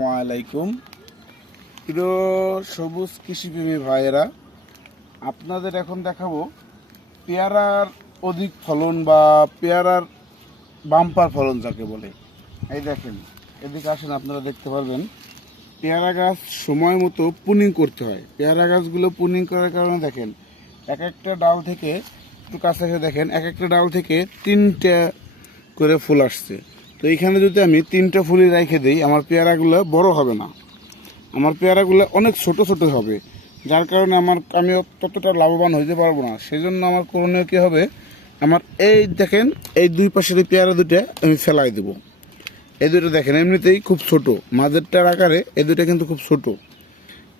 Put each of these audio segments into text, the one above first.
আসসালামাইকুম। প্রিয় সবুজ কৃষিপ্রেমী ভাইয়েরা, আপনাদের এখন দেখাবো পেয়ারার অধিক ফলন বা পেয়ারার বাম্পার ফলন যাকে বলে। এই দেখেন, এদিকে আসেন, আপনারা দেখতে পারবেন পেয়ারা গাছ সময় মতো পুনিং করতে হয়। পেয়ারা গাছগুলো পুনিং করার কারণে দেখেন এক একটা ডাল থেকে, একটু কাছে দেখেন, এক একটা ডাল থেকে 3টে করে ফুল আসছে। তো এইখানে যদি আমি 3টা ফুলই রেখে দিই, আমার পেয়ারাগুলো বড় হবে না, আমার পেয়ারাগুলো অনেক ছোট ছোট হবে, যার কারণে আমি ততটা লাভবান হইতে পারবো না। সেই জন্য আমার করণীয় কী হবে, আমার এই দেখেন এই দুই পাশের পেয়ারা দুটো আমি ফেলাই দেবো। এই দুটো দেখেন এমনিতেই খুব ছোট, মাঝেরটার আকারে এই দুটো কিন্তু খুব ছোট।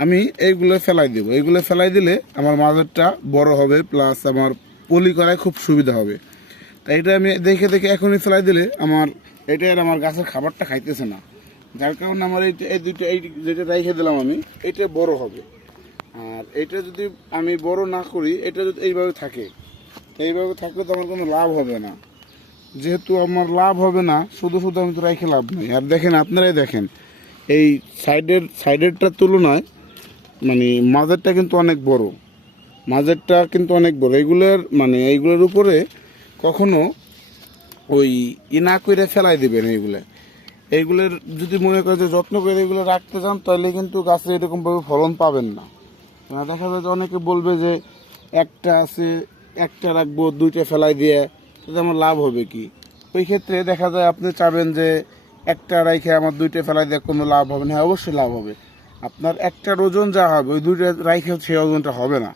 আমি এইগুলো ফেলাই দেবো, এইগুলো ফেলাই দিলে আমার মাঝেরটা বড় হবে, প্লাস আমার পলি করায় খুব সুবিধা হবে। তাই এটা আমি দেখে দেখে এখনই ফেলাই দিলে এটা আর আমার গাছের খাবারটা খাইতেছে না, যার কারণে আমার এই দুইটা এই যেটা রেখে দিলাম আমি, এটা বড় হবে। আর এটা যদি আমি বড় না করি, এটা যদি এইভাবে থাকে, তো এইভাবে থাকলে তো আমার কোনো লাভ হবে না। যেহেতু আমার লাভ হবে না, শুধু শুধু আমি তো রেখে লাভ নেই। আর দেখেন, আপনারাই দেখেন, এই সাইডেরটার তুলনায় মানে মাঝেরটা কিন্তু অনেক বড়, মাঝেরটা কিন্তু অনেক বড়। এইগুলোর উপরে কখনো ওই না করে ফেলাই দেবেন। এইগুলোর যদি মনে করে যে যত্ন করে এগুলো রাখতে চান, তাহলে কিন্তু গাছে এরকমভাবে ফলন পাবেন না। দেখা যায় যে অনেকে বলবে যে একটা আছে, একটা রাখবো, 2টা ফেলাই দিয়ে, তাতে আমার লাভ হবে কি? ওই ক্ষেত্রে দেখা যায় আপনি চাবেন যে একটা রাইখে আমার 2টা ফেলাই দিয়ে কোনো লাভ হবে না। হ্যাঁ, অবশ্যই লাভ হবে। আপনার একটার ওজন যা হবে, ওই 2টা রাইখে সেই ওজনটা হবে না,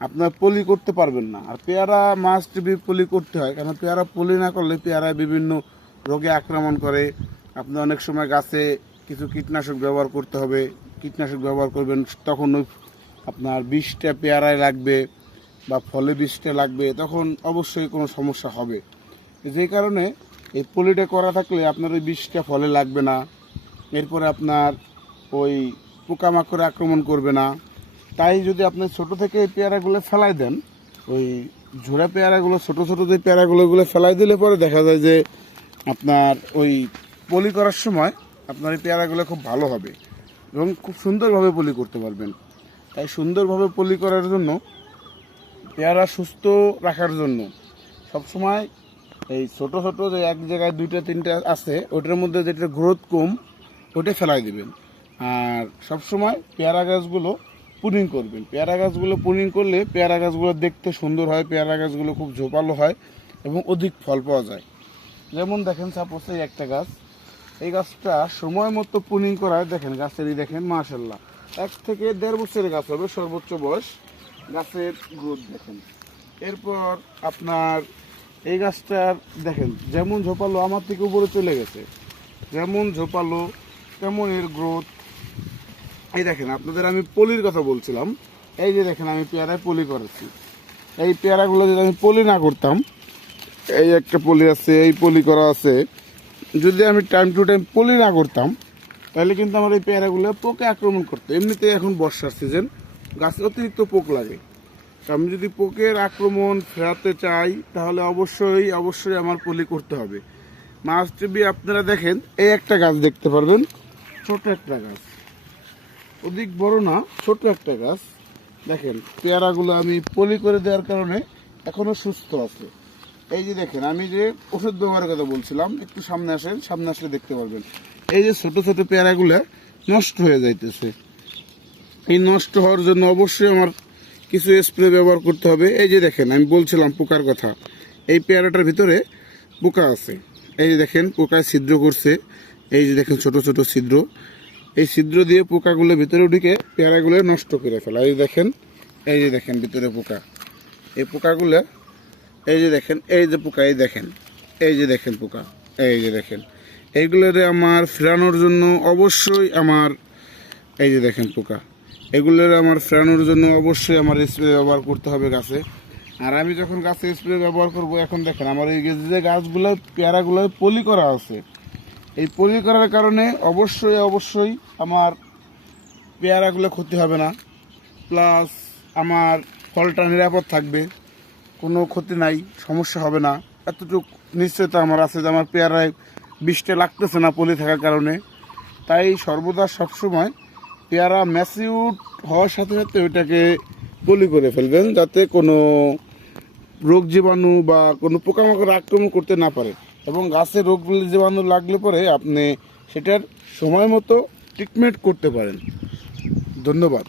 আপনার পলি করতে পারবেন না। আর পেয়ারা মাস্ট বি পলি করতে হয়, কারণ পেয়ারা পলি না করলে পেয়ারায় বিভিন্ন রোগে আক্রমণ করে। আপনি অনেক সময় গাছে কিছু কীটনাশক ব্যবহার করতে হবে, কীটনাশক ব্যবহার করবেন, তখন ওই আপনার 20টা পেয়ারায় লাগবে বা ফলে 20টা লাগবে, তখন অবশ্যই কোনো সমস্যা হবে। যেই কারণে এই পলিটা করা থাকলে আপনার ওই 20টা ফলে লাগবে না, এরপরে আপনার ওই পোকামাকড়ে আক্রমণ করবে না। তাই যদি আপনি ছোট থেকে এই পেয়ারাগুলো ফেলাই দেন, ওই ঝোড়া পেয়ারাগুলো, ছোট ছোট যে পেয়ারাগুলো ফেলাই দিলে পরে দেখা যায় যে আপনার ওই পলি করার সময় আপনার এই পেয়ারাগুলো খুব ভালো হবে এবং খুব সুন্দরভাবে পলি করতে পারবেন। তাই সুন্দরভাবে পলি করার জন্য, পেয়ারা সুস্থ রাখার জন্য সবসময় এই ছোট ছোট যে এক জায়গায় 2টা 3টা আছে, ওটার মধ্যে যেটা গ্রোথ কম, ওটা ফেলাই দেবেন। আর সবসময় পেয়ারা গাছগুলো পুনিং করবেন। পেয়ারা গাছগুলো পুনিং করলে পেয়ারা গাছগুলো দেখতে সুন্দর হয়, পেয়ারা গাছগুলো খুব ঝোপালো হয় এবং অধিক ফল পাওয়া যায়। যেমন দেখেন, সাপোজ এই একটা গাছ, এই গাছটা সময় মতো পুনিং করায় দেখেন গাছেরই দেখেন মাশাল্লাহ 1 থেকে 1.5 বছরের গাছ হবে সর্বোচ্চ বয়স। গাছের গ্রোথ দেখেন। এরপর আপনার এই গাছটার দেখেন যেমন ঝোপালো, আমার থেকে উপরে চলে গেছে, যেমন ঝোপালো তেমন এর গ্রোথ। এই দেখেন, আপনাদের আমি পলির কথা বলছিলাম, এই যে দেখেন আমি পেয়ারায় পলি করেছি। এই পেয়ারাগুলো যদি আমি পলি না করতাম, এই একটা পলি আছে, এই পলি করা আছে, যদি আমি টাইম টু টাইম পলি না করতাম, তাহলে কিন্তু আমার এই পেয়ারাগুলো পোকে আক্রমণ করতো। এমনিতেই এখন বর্ষার সিজন, গাছে অতিরিক্ত পোক লাগে। আমি যদি পোকের আক্রমণ ফেরাতে চাই, তাহলে অবশ্যই অবশ্যই আমার পলি করতে হবে। Must be. আপনারা দেখেন, এই একটা গাছ দেখতে পারবেন, ছোট একটা গাছ, অধিক বড় না, ছোট একটা গাছ। দেখেন পেয়ারাগুলো আমি পলি করে দেওয়ার কারণে এখনো সুস্থ আছে। এই যে দেখেন, আমি যে ওষুধ ব্যবহারের কথা বলছিলাম, একটু সামনে আসেন, সামনে আসলে দেখতে পারবেন এই যে ছোট ছোট পেয়ারাগুলো নষ্ট হয়ে যাইতেছে। এই নষ্ট হওয়ার জন্য অবশ্যই আমার কিছু স্প্রে ব্যবহার করতে হবে। এই যে দেখেন, আমি বলছিলাম পোকার কথা, এই পেয়ারাটার ভিতরে পোকা আছে। এই যে দেখেন পোকায় ছিদ্র করছে, এই যে দেখেন ছোট ছোট ছিদ্র, এই ছিদ্র দিয়ে পোকাগুলো ভিতরে ঢুকে পেয়ারাগুলো নষ্ট করে ফেলা। এই যে দেখেন ভিতরে পোকা, এই পোকাগুলো, এই যে দেখেন, এই যে পোকা, এই দেখেন, এই যে দেখেন পোকা, এই যে দেখেন, এইগুলোরে আমার ফেরানোর জন্য অবশ্যই আমার, এই যে দেখেন পোকা, এগুলোর আমার ফেরানোর জন্য অবশ্যই আমার স্প্রে ব্যবহার করতে হবে গাছে। আর আমি যখন গাছে স্প্রে ব্যবহার করব, এখন দেখেন আমার এই যে গাছগুলো পেয়ারাগুলো পলি করা আছে, এই পলি করার কারণে অবশ্যই অবশ্যই আমার পেয়ারাগুলো ক্ষতি হবে না, প্লাস আমার ফলটা নিরাপদ থাকবে, কোনো ক্ষতি নাই, সমস্যা হবে না। এতটুকু নিশ্চয়তা আমার আছে যে আমার পেয়ারায় 20টা লাগতেছে না পলি থাকার কারণে। তাই সর্বদা সবসময় পেয়ারা ম্যাচিউর হওয়ার সাথে সাথে ওইটাকে কলি করে ফেলবেন, যাতে কোনো রোগ জীবাণু বা কোনো পোকামাকড় আক্রমণ করতে না পারে, এবং গাছে রোগ জীবাণু লাগলে পরে আপনি সেটার সময় মতো ট্রিটমেন্ট করতে পারেন। ধন্যবাদ।